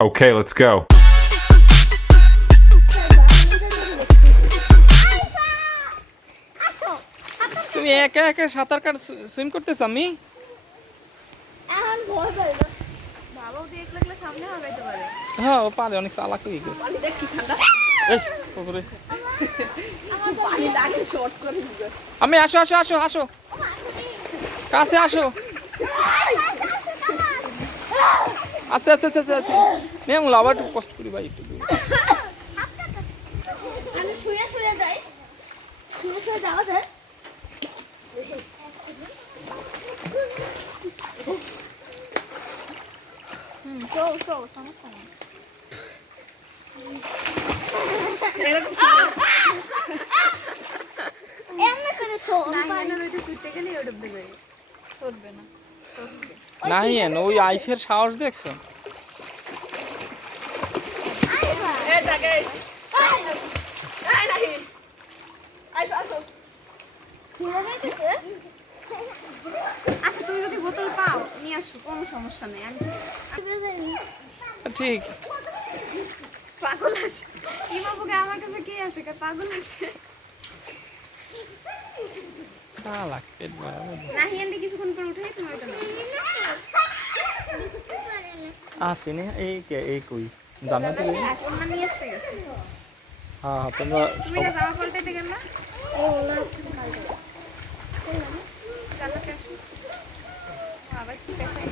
Okay, let's go. তুমি একা একা সাঁতার কাট সুইম করতেছ আমি এখন ভয় পাই না। বাবাও দিয়ে একলা সামনে হাগাইতে পারে। হ্যাঁ ও পারে অনেক চালাক হয়ে গেছে পানি দেখ কি ঠান্ডা। এই পুকুরে পানি লাগে শর্ট করে দিবে। আমি আসো আসো আসো আসো কাছে আসো আস্তে আস্তে আস্তে আস্তে নেমুল আবার একটু কষ্ট করি ভাই একটু দূর। আমি শুয়ে শুয়ে যাই, শুয়ে শুয়ে যাওয়া যায়। শো শো সমস্যা নেই। এমনি করে শো পানি রইতে ছুটতে গেলে ওটা দেবে। চলবে না। নাই ওই আইফের সাহস দেখছো এই টাকে। এই নাই। আইসো আসো। ছিঁড়ে যাইতেছে। আচ্ছা তুমি যদি বোতল পাও নিয়ে আসো কোনো সমস্যা নেই। আমি ঠিক পাগল আসে। ইমাবুকে আমার কাছে কে আসে পাগল আসে। চালাক পেট বরাবর নাহিয়ানকে কিছুক্ষণ পর উঠাই তুমি ওটা নাও। আসি নে এই কই জান্নাতে গেলি ওনা নিয়ে আসতে গেছে। হ্যাঁ হ্যাঁ তোমরা তুমি না জামা পাল্টাইতে গেল না? জান্নাতে আসো। আবার কি পেছাই